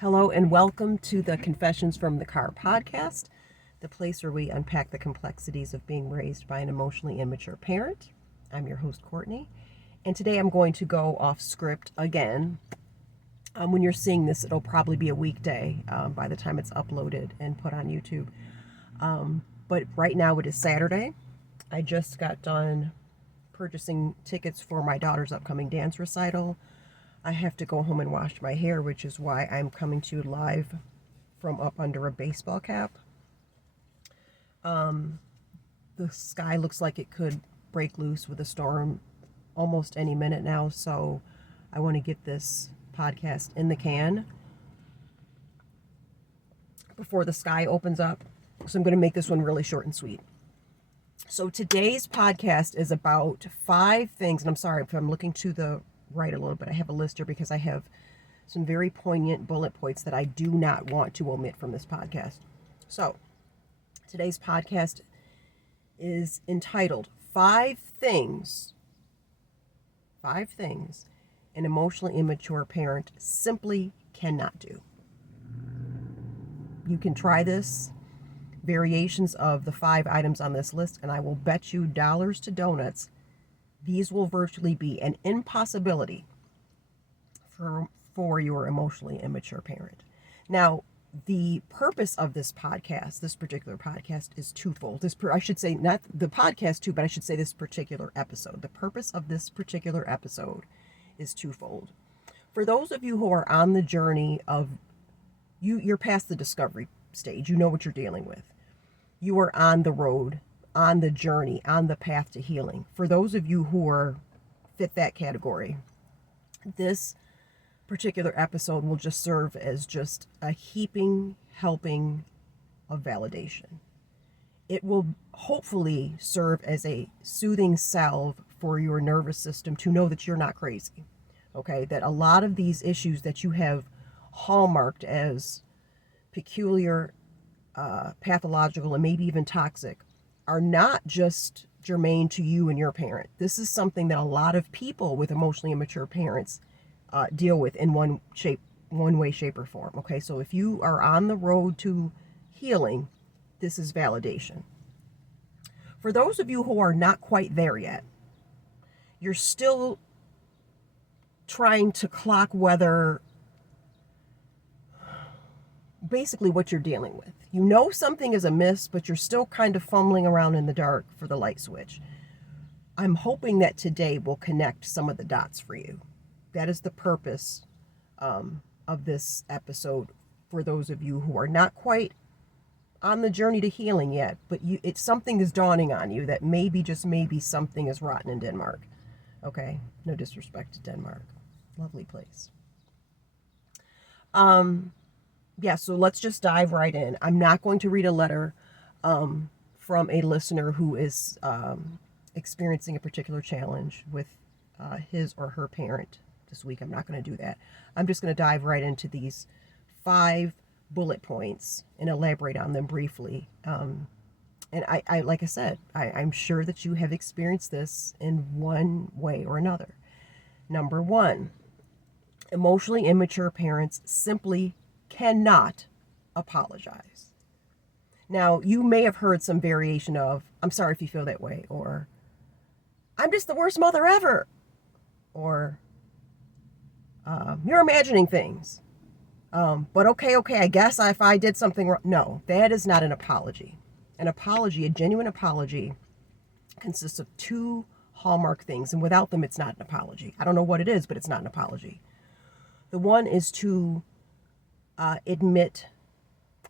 Hello and welcome to the Confessions from the Car podcast, the place where we unpack the complexities of being raised by an emotionally immature parent. I'm your host, Courtney, and today I'm going to go off script again. When you're seeing this, it'll probably be a weekday by the time it's uploaded and put on YouTube. But right now it is Saturday. I just got done purchasing tickets for my daughter's upcoming dance recital. I have to go home and wash my hair, which is why I'm coming to you live from up under a baseball cap. The sky looks like it could break loose with a storm almost any minute now, so I want to get this podcast in the can before the sky opens up. So I'm going to make this one really short and sweet. So today's podcast is about 5 things, and I'm sorry if I'm looking to the right a little bit. I have a list here because I have some very poignant bullet points that I do not want to omit from this podcast. So today's podcast is entitled 5 things an emotionally immature parent simply cannot do. You can try this, variations of the 5 items on this list, and I will bet you dollars to donuts these will virtually be an impossibility for your emotionally immature parent. Now, the purpose of this podcast, this particular podcast, is twofold. I should say not the podcast too, but I should say this particular episode. The purpose of this particular episode is twofold. For those of you who are on the journey of, you're past the discovery stage. You know what you're dealing with. You are on the road, on the journey, on the path to healing. For those of you who fit that category, this particular episode will just serve as just a heaping helping of validation. It will hopefully serve as a soothing salve for your nervous system to know that you're not crazy. Okay, that a lot of these issues that you have hallmarked as peculiar, pathological, and maybe even toxic are not just germane to you and your parent. This is something that a lot of people with emotionally immature parents deal with in one way, shape, or form. Okay, so if you are on the road to healing, this is validation. For those of you who are not quite there yet, you're still trying to clock whether basically what you're dealing with. You know something is amiss, but you're still kind of fumbling around in the dark for the light switch. I'm hoping that today will connect some of the dots for you. That is the purpose of this episode for those of you who are not quite on the journey to healing yet, but something is dawning on you that maybe, just maybe, something is rotten in Denmark. Okay? No disrespect to Denmark. Lovely place. Yeah, so let's just dive right in. I'm not going to read a letter from a listener who is experiencing a particular challenge with his or her parent this week. I'm not going to do that. I'm just going to dive right into these 5 bullet points and elaborate on them briefly. And I like I said, I'm sure that you have experienced this in one way or another. Number 1, emotionally immature parents simply cannot apologize. Now, you may have heard some variation of, I'm sorry if you feel that way, or I'm just the worst mother ever, or you're imagining things. But okay, I guess if I did something wrong. No, that is not an apology. An apology, a genuine apology, consists of 2 hallmark things, and without them, it's not an apology. I don't know what it is, but it's not an apology. The one is to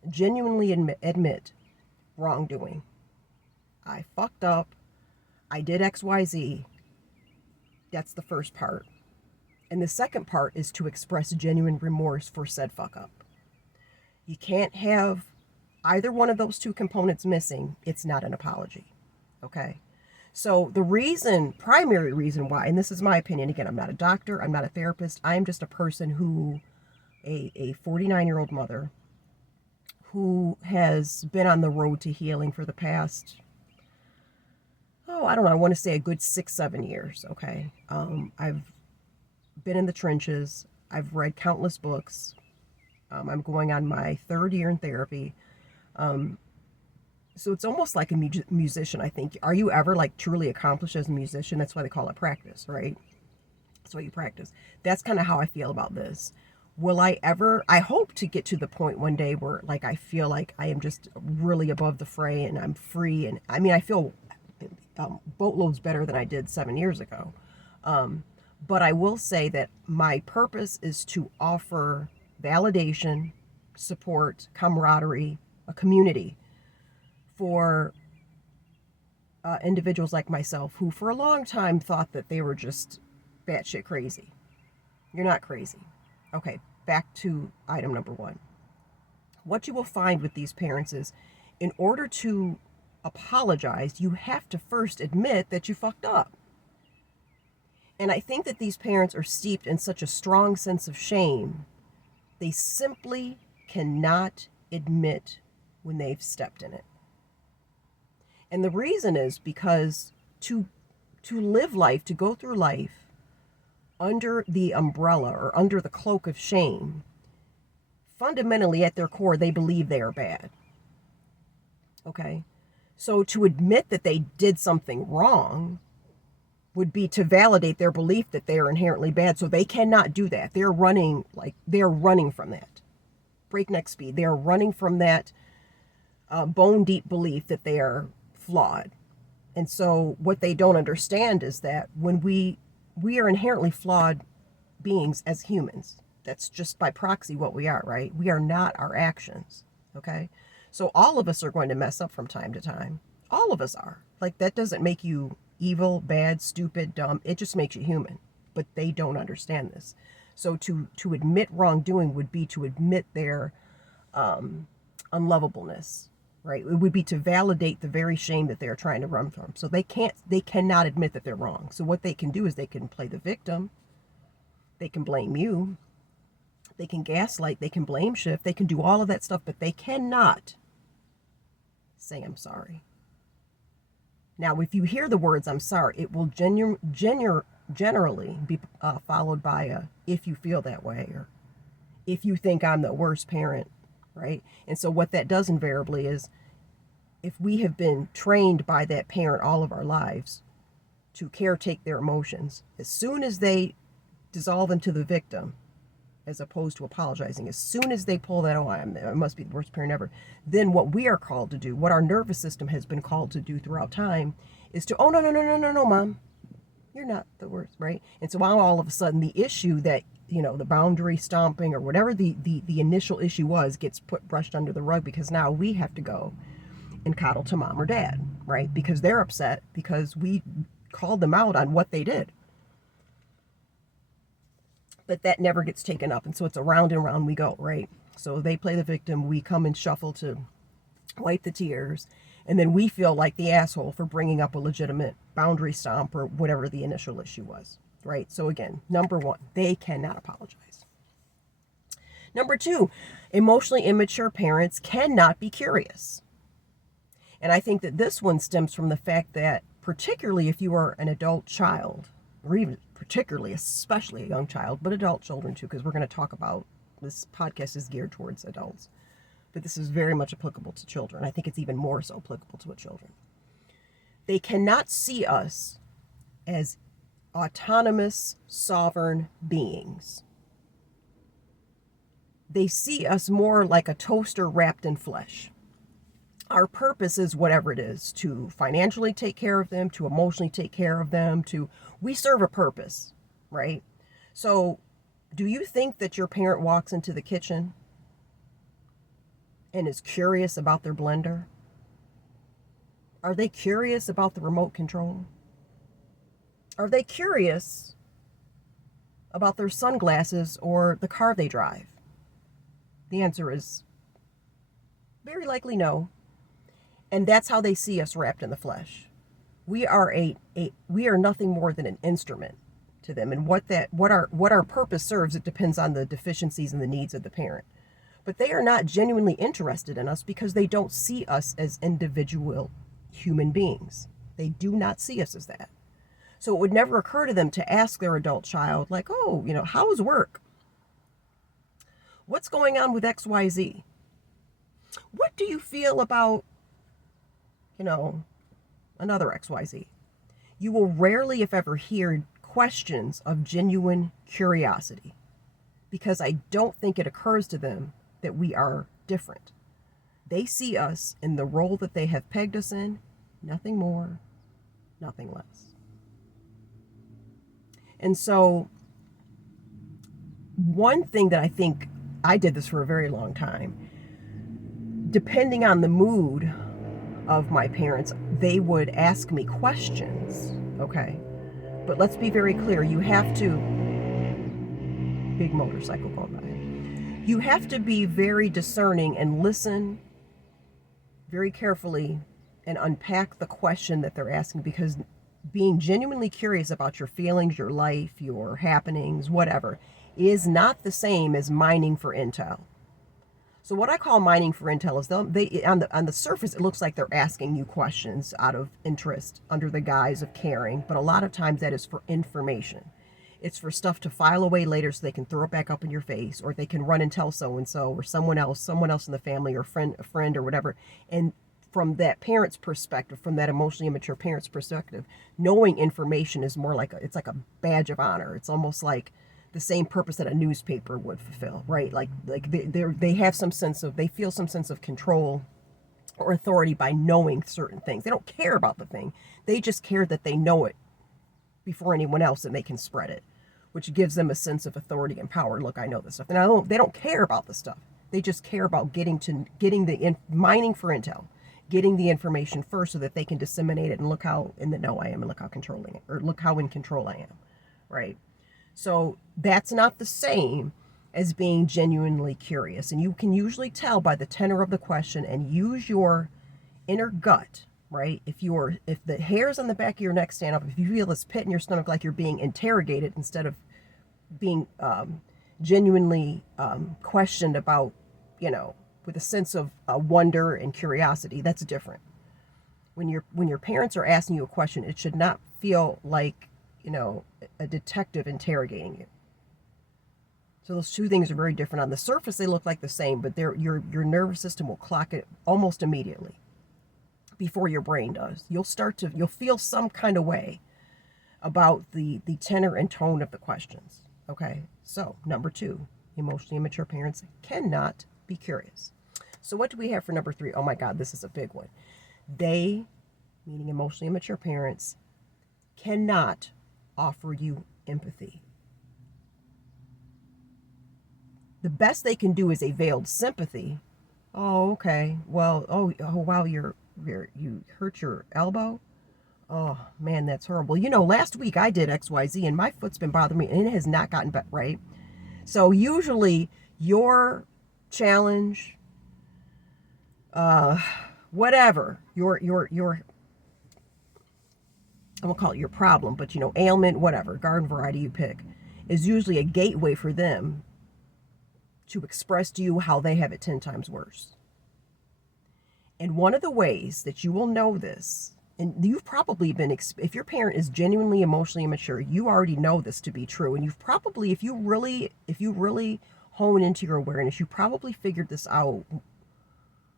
genuinely admit wrongdoing. I fucked up. I did XYZ. That's the first part. And the second part is to express genuine remorse for said fuck up. You can't have either one of those 2 components missing. It's not an apology. Okay? So the primary reason why, and this is my opinion, again, I'm not a doctor, I'm not a therapist, I'm just a person who, a 49-year-old mother who has been on the road to healing for the past, I don't know, I want to say a good 6-7 years, okay? I've been in the trenches. I've read countless books. I'm going on my 3rd year in therapy. So it's almost like a musician, I think. Are you ever like truly accomplished as a musician? That's why they call it practice, right? That's why you practice. That's kind of how I feel about this. Will I ever, I hope to get to the point one day where like I feel like I am just really above the fray and I'm free. And I mean, I feel boatloads better than I did 7 years ago. But I will say that my purpose is to offer validation, support, camaraderie, a community for individuals like myself who for a long time thought that they were just batshit crazy. You're not crazy. Okay, back to item number 1. What you will find with these parents is in order to apologize, you have to first admit that you fucked up. And I think that these parents are steeped in such a strong sense of shame, they simply cannot admit when they've stepped in it. And the reason is because to live life, to go through life under the umbrella or under the cloak of shame, fundamentally at their core, they believe they are bad. Okay? So to admit that they did something wrong would be to validate their belief that they are inherently bad. So they cannot do that. They're running from that. Breakneck speed. They're running from that bone deep belief that they are flawed. And so what they don't understand is that when we are inherently flawed beings as humans. That's just by proxy what we are, right? We are not our actions, okay? So all of us are going to mess up from time to time. All of us are. Like, that doesn't make you evil, bad, stupid, dumb. It just makes you human. But they don't understand this. So to admit wrongdoing would be to admit their unlovableness, right? It would be to validate the very shame that they're trying to run from. So they cannot admit that they're wrong. So what they can do is they can play the victim. They can blame you. They can gaslight. They can blame shift. They can do all of that stuff, but they cannot say, I'm sorry. Now, if you hear the words, I'm sorry, it will generally be followed by a, if you feel that way, or if you think I'm the worst parent, right? And so what that does invariably is, if we have been trained by that parent all of our lives to caretake their emotions, as soon as they dissolve into the victim, as opposed to apologizing, as soon as they pull that, I must be the worst parent ever, then what we are called to do, what our nervous system has been called to do throughout time, is to, oh, no, mom, you're not the worst, right? And so now all of a sudden the issue that, the boundary stomping or whatever the initial issue was gets brushed under the rug, because now we have to go and coddle to mom or dad, right? Because they're upset because we called them out on what they did. But that never gets taken up. And so it's around and around we go, right? So they play the victim. We come and shuffle to wipe the tears. And then we feel like the asshole for bringing up a legitimate boundary stomp or whatever the initial issue was, right? So again, number 1, they cannot apologize. Number 2, emotionally immature parents cannot be curious. And I think that this one stems from the fact that, particularly if you are an adult child, or even particularly, especially a young child, but adult children too, because we're going to talk about, this podcast is geared towards adults, but this is very much applicable to children. I think it's even more so applicable to children. They cannot see us as autonomous, sovereign beings. They see us more like a toaster wrapped in flesh. Our purpose is whatever it is, to financially take care of them, to emotionally take care of them, we serve a purpose, right? So do you think that your parent walks into the kitchen and is curious about their blender? Are they curious about the remote control? Are they curious about their sunglasses or the car they drive? The answer is very likely no. And that's how they see us wrapped in the flesh. We are we are nothing more than an instrument to them. And what our purpose serves, it depends on the deficiencies and the needs of the parent. But they are not genuinely interested in us because they don't see us as individual human beings. They do not see us as that. So it would never occur to them to ask their adult child, like, oh, how's work? What's going on with XYZ? What do you feel about, another XYZ? You will rarely, if ever, hear questions of genuine curiosity, because I don't think it occurs to them that we are different. They see us in the role that they have pegged us in, nothing more, nothing less. And so, one thing that I think, I did this for a very long time, depending on the mood of my parents, they would ask me questions, okay? But let's be very clear, you have to, big motorcycle going by. You have to be very discerning and listen very carefully and unpack the question that they're asking, because being genuinely curious about your feelings, your life, your happenings, whatever, is not the same as mining for intel. So what I call mining for intel is they on the surface, it looks like they're asking you questions out of interest under the guise of caring, but a lot of times that is for information. It's for stuff to file away later so they can throw it back up in your face, or they can run and tell so-and-so or someone else in the family, or a friend or whatever. And from that parent's perspective, from that emotionally immature parent's perspective, knowing information is more like it's like a badge of honor. It's almost like the same purpose that a newspaper would fulfill, right? Like they have some sense of, they feel some sense of control or authority by knowing certain things. They don't care about the thing. They just care that they know it before anyone else and they can spread it, which gives them a sense of authority and power. Look, I know this stuff. And they don't care about the stuff. They just care about mining for intel, getting the information first so that they can disseminate it, and look how in the know I am, and look how controlling it, or look how in control I am, right? So that's not the same as being genuinely curious. And you can usually tell by the tenor of the question and use your inner gut, right? If the hairs on the back of your neck stand up, if you feel this pit in your stomach like you're being interrogated instead of being genuinely questioned about, with a sense of wonder and curiosity, that's different. When your parents are asking you a question, it should not feel like, a detective interrogating you. So those two things are very different. On the surface, they look like the same, but your nervous system will clock it almost immediately before your brain does. You'll feel some kind of way about the tenor and tone of the questions. Okay, so number 2, emotionally immature parents cannot be curious. So what do we have for number 3? Oh my God, this is a big one. They, meaning emotionally immature parents, cannot offer you empathy. The best they can do is a veiled sympathy. Oh, okay. Well, oh wow, you hurt your elbow? Oh man, that's horrible. Last week I did XYZ and my foot's been bothering me and it has not gotten better, right? So usually your challenge, whatever, your I won't call it your problem, but ailment, whatever, garden variety you pick, is usually a gateway for them to express to you how they have it 10 times worse. And one of the ways that you will know this, and you've probably been, if your parent is genuinely emotionally immature, you already know this to be true. And you've probably, if you really hone into your awareness, you probably figured this out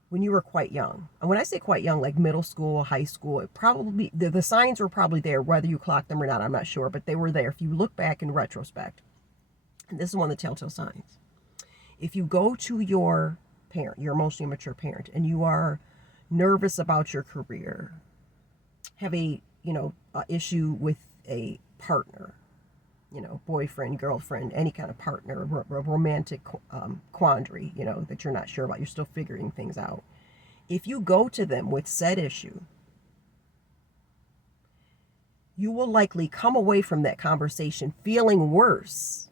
when you were quite young. And when I say quite young, like middle school, high school, it probably, the signs were probably there, whether you clocked them or not, I'm not sure, but they were there. If you look back in retrospect, and this is one of the telltale signs. If you go to your parent, your emotionally immature parent, and you are nervous about your career, have a issue with a partner, boyfriend, girlfriend, any kind of partner, romantic quandary, that you're not sure about, you're still figuring things out. If you go to them with said issue, you will likely come away from that conversation feeling worse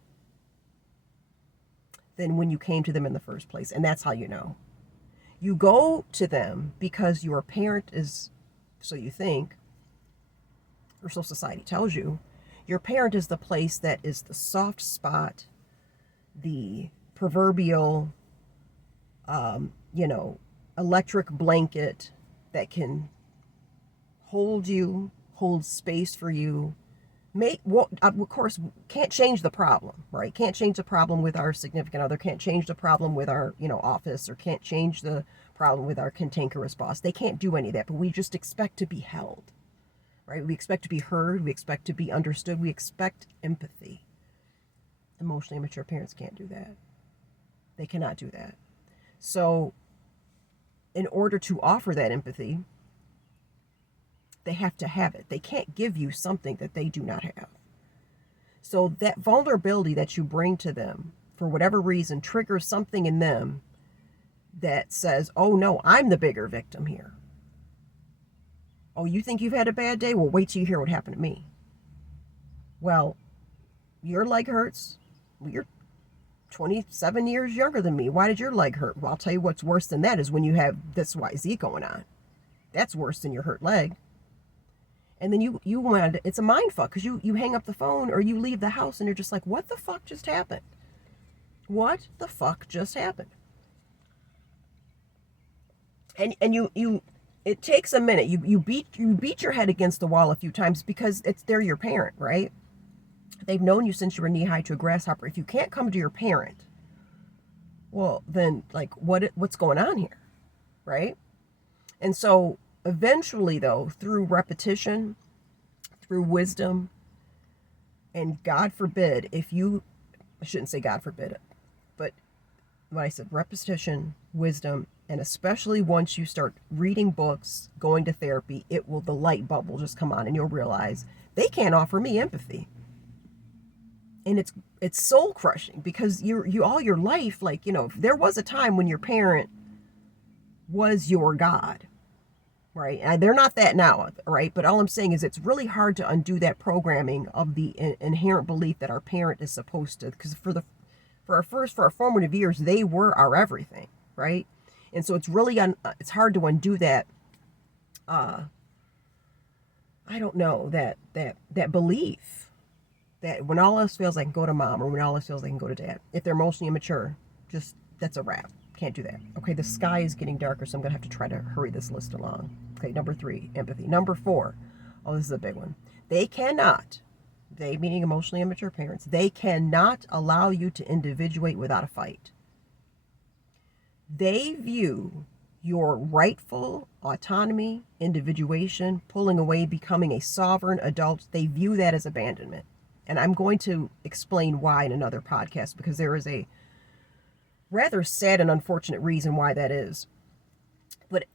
than when you came to them in the first place. And that's how you know. You go to them because your parent is, so you think, or so society tells you, your parent is the place that is the soft spot, the proverbial, electric blanket that can hold you, hold space for you, Of course, can't change the problem, right? Can't change the problem with our significant other, can't change the problem with our, office, or can't change the problem with our cantankerous boss. They can't do any of that, but we just expect to be held, right? We expect to be heard, we expect to be understood, we expect empathy. Emotionally immature parents can't do that. They cannot do that. So, in order to offer that empathy, they have to have it. They can't give you something that they do not have. So that vulnerability that you bring to them, for whatever reason, triggers something in them that says, oh no, I'm the bigger victim here. Oh, you think you've had a bad day? Well, wait till you hear what happened to me. Well, your leg hurts. Well, you're 27 years younger than me. Why did your leg hurt? Well, I'll tell you what's worse than that is when you have this YZ going on. That's worse than your hurt leg. And then you want, it's a mind fuck, because you hang up the phone or you leave the house and you're just like, what the fuck just happened? What the fuck just happened? And you it takes a minute. You beat your head against the wall a few times because they're your parent, right? They've known you since you were knee high to a grasshopper. If you can't come to your parent, well then, like, what's going on here, right? And so eventually, though, through repetition, through wisdom, and God forbid, I shouldn't say God forbid it, but what I said, repetition, wisdom, and especially once you start reading books, going to therapy, the light bulb will just come on and you'll realize they can't offer me empathy. And it's soul crushing because you all your life, like, there was a time when your parent was your God. Right. And they're not that now. Right. But all I'm saying is it's really hard to undo that programming of the inherent belief that our parent is supposed to, because for our formative years, they were our everything. Right. And so it's really, it's hard to undo that. I don't know, that belief that when all else fails, I can go to mom, or when all else fails, I can go to dad. If they're emotionally immature, that's a wrap. Can't do that. Okay, the sky is getting darker, so I'm going to have to try to hurry this list along. Okay, number 3, empathy. Number 4, this is a big one. They meaning emotionally immature parents, they cannot allow you to individuate without a fight. They view your rightful autonomy, individuation, pulling away, becoming a sovereign adult, they view that as abandonment. And I'm going to explain why in another podcast, because there is a rather sad and unfortunate reason why that is. But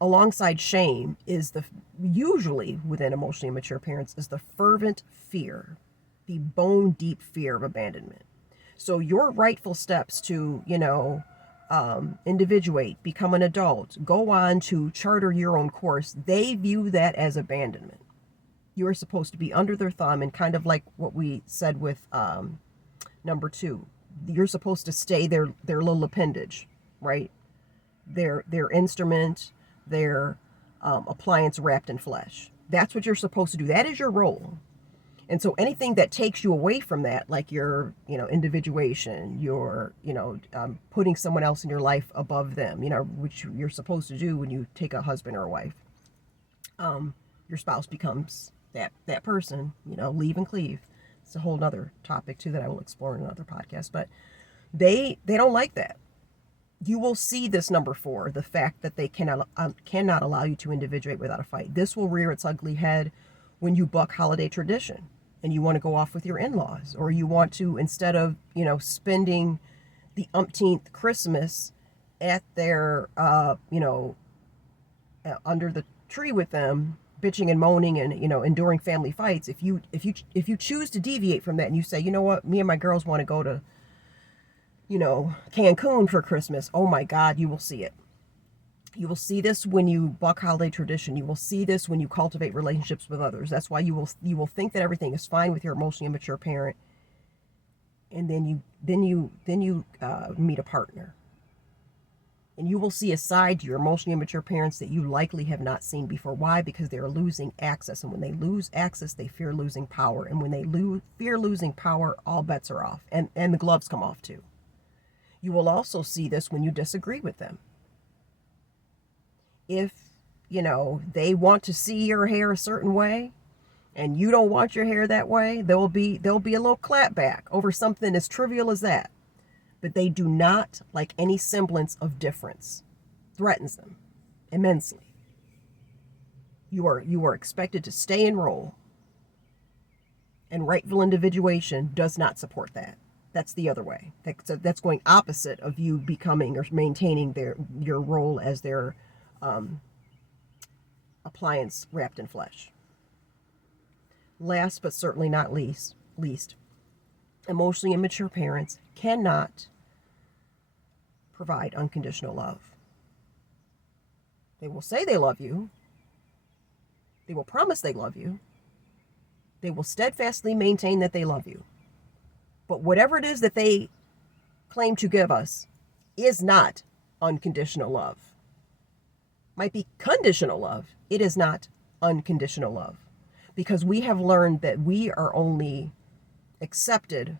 alongside shame is usually within emotionally immature parents, is the fervent fear, the bone deep fear of abandonment. So your rightful steps to, individuate, become an adult, go on to charter your own course, they view that as abandonment. You're supposed to be under their thumb, and kind of like what we said with number 2. You're supposed to stay their little appendage, right? Their instrument, their appliance wrapped in flesh. That's what you're supposed to do. That is your role. And so anything that takes you away from that, like your, individuation, your, putting someone else in your life above them, which you're supposed to do when you take a husband or a wife, your spouse becomes that person, leave and cleave. It's a whole nother topic too that I will explore in another podcast, but they don't like that. You will see this number 4, the fact that they cannot allow you to individuate without a fight. This will rear its ugly head when you buck holiday tradition and you want to go off with your in-laws, or you want to, instead of, spending the umpteenth Christmas at their, under the tree with them, bitching and moaning and, enduring family fights. If you choose to deviate from that and you say, you know what, me and my girls want to go to, Cancun for Christmas, oh my God, you will see it. You will see this when you buck holiday tradition. You will see this when you cultivate relationships with others. That's why you will think that everything is fine with your emotionally immature parent, and then you meet a partner, and you will see a side to your emotionally immature parents that you likely have not seen before. Why? Because they are losing access, and when they lose access, they fear losing power, and when they fear losing power, all bets are off, and the gloves come off too. You will also see this when you disagree with them. If, they want to see your hair a certain way, and you don't want your hair that way, there'll be a little clapback over something as trivial as that. But they do not like any semblance of difference. Threatens them immensely. You are expected to stay in role, and rightful individuation does not support that. That's the other way. That's going opposite of you becoming or maintaining your role as their appliance wrapped in flesh. Last but certainly not least, emotionally immature parents cannot provide unconditional love. They will say they love you. They will promise they love you. They will steadfastly maintain that they love you. But whatever it is that they claim to give us is not unconditional love. Might be conditional love. It is not unconditional love. Because we have learned that we are only accepted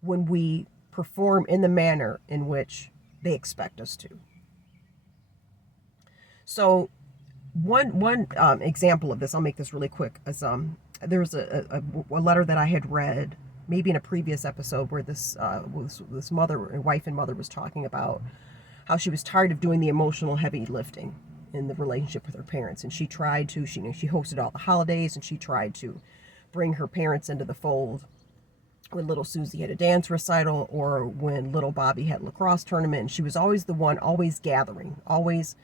when we perform in the manner in which they expect us to. So one example of this, I'll make this really quick, is there was a letter that I had read maybe in a previous episode where this wife and mother was talking about how she was tired of doing the emotional heavy lifting in the relationship with her parents, and she tried to she hosted all the holidays, and she tried to bring her parents into the fold when little Susie had a dance recital or when little Bobby had a lacrosse tournament. And she was always the one, always gathering, always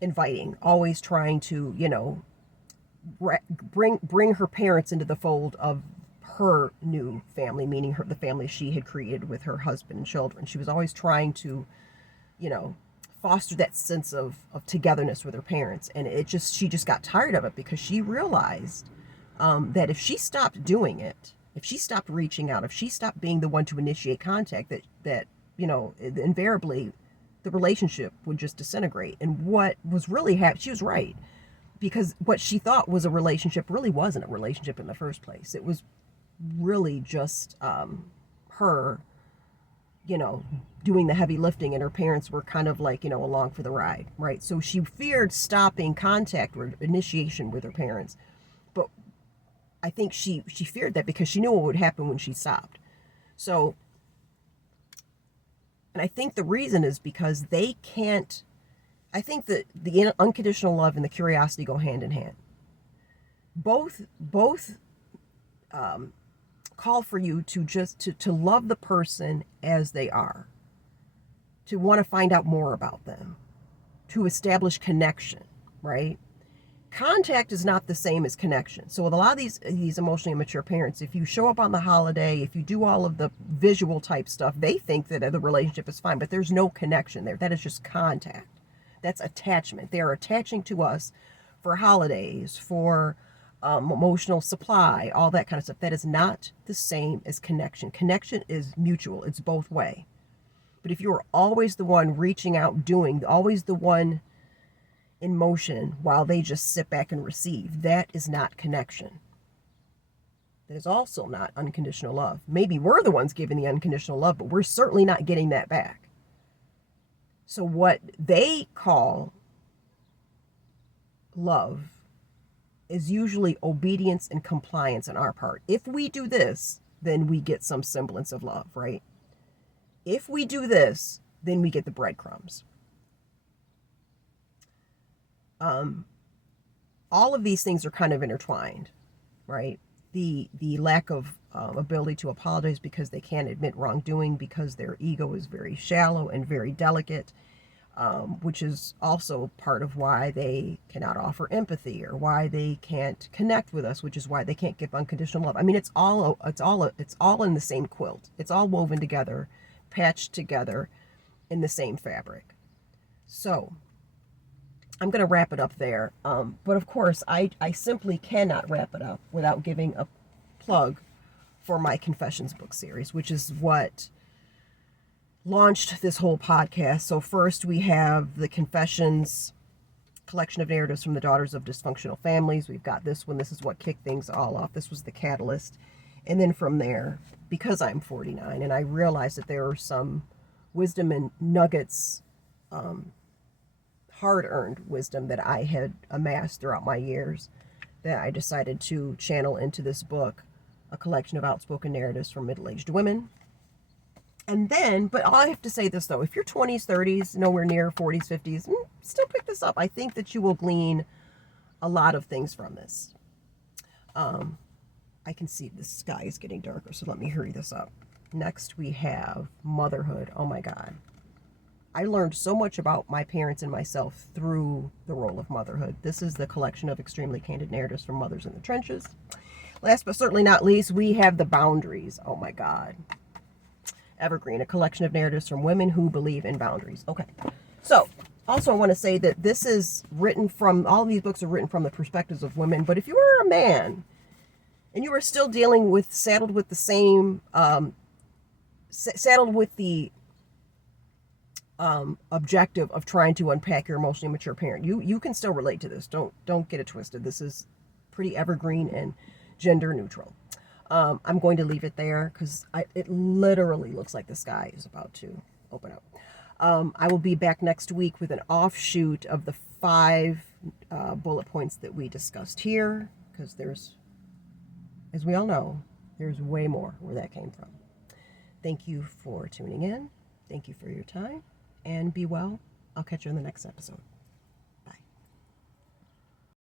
inviting, always trying to, bring her parents into the fold of her new family, meaning the family she had created with her husband and children. She was always trying to, foster that sense of togetherness with her parents. And she just got tired of it because she realized that if she stopped doing it, if she stopped reaching out, if she stopped being the one to initiate contact, that invariably the relationship would just disintegrate. And what was really she was right, because what she thought was a relationship really wasn't a relationship in the first place. It was really just her, doing the heavy lifting, and her parents were kind of like, along for the ride, right? So she feared stopping contact or initiation with her parents. But I think she feared that because she knew what would happen when she stopped. So, and I think the reason is because they can't, I think that the unconditional love and the curiosity go hand in hand. Both call for you to love the person as they are, to want to find out more about them, to establish connection, right? Contact is not the same as connection. So with a lot of these emotionally immature parents, if you show up on the holiday, if you do all of the visual type stuff, they think that the relationship is fine, but there's no connection there. That is just contact. That's attachment. They are attaching to us for holidays, for emotional supply, all that kind of stuff. That is not the same as connection. Connection is mutual. It's both way. But if you're always the one reaching out, doing, always the one in motion while they just sit back and receive, that is not connection. That is also not unconditional love. Maybe we're the ones giving the unconditional love, but we're certainly not getting that back. So what they call love is usually obedience and compliance on our part. If we do this, then we get some semblance of love, right? If we do this, then we get the breadcrumbs. All of these things are kind of intertwined, right? The lack of ability to apologize because they can't admit wrongdoing, because their ego is very shallow and very delicate, which is also part of why they cannot offer empathy, or why they can't connect with us, which is why they can't give unconditional love. I mean, it's all in the same quilt. It's all woven together, patched together in the same fabric. So I'm going to wrap it up there. But of course, I simply cannot wrap it up without giving a plug for my Confessions book series, which is what launched this whole podcast. So first we have the Confessions collection of narratives from the daughters of dysfunctional families. We've got this one. This is what kicked things all off. This was the catalyst. And then from there, because I'm 49 and I realized that there are some wisdom and nuggets, hard-earned wisdom that I had amassed throughout my years, that I decided to channel into this book, a collection of outspoken narratives from middle-aged women. And then, but I have to say this though, if you're 20s, 30s, nowhere near 40s, 50s, still pick this up. I think that you will glean a lot of things from this. I can see the sky is getting darker, so let me hurry this up. Next we have motherhood. Oh my God. I learned so much about my parents and myself through the role of motherhood. This is the collection of extremely candid narratives from mothers in the trenches. Last but certainly not least, we have the boundaries. Oh my God. Evergreen, a collection of narratives from women who believe in boundaries. Okay. So also I want to say that this is written from, all of these books are written from the perspectives of women, but if you are a man and you are still dealing with, saddled with the same, saddled with the objective of trying to unpack your emotionally immature parent, you can still relate to this. Don't get it twisted. This is pretty evergreen and gender neutral. I'm going to leave it there because it literally looks like the sky is about to open up. I will be back next week with an offshoot of the 5 bullet points that we discussed here, because there's, as we all know, there's way more where that came from. Thank you for tuning in. Thank you for your time, and be well. I'll catch you in the next episode.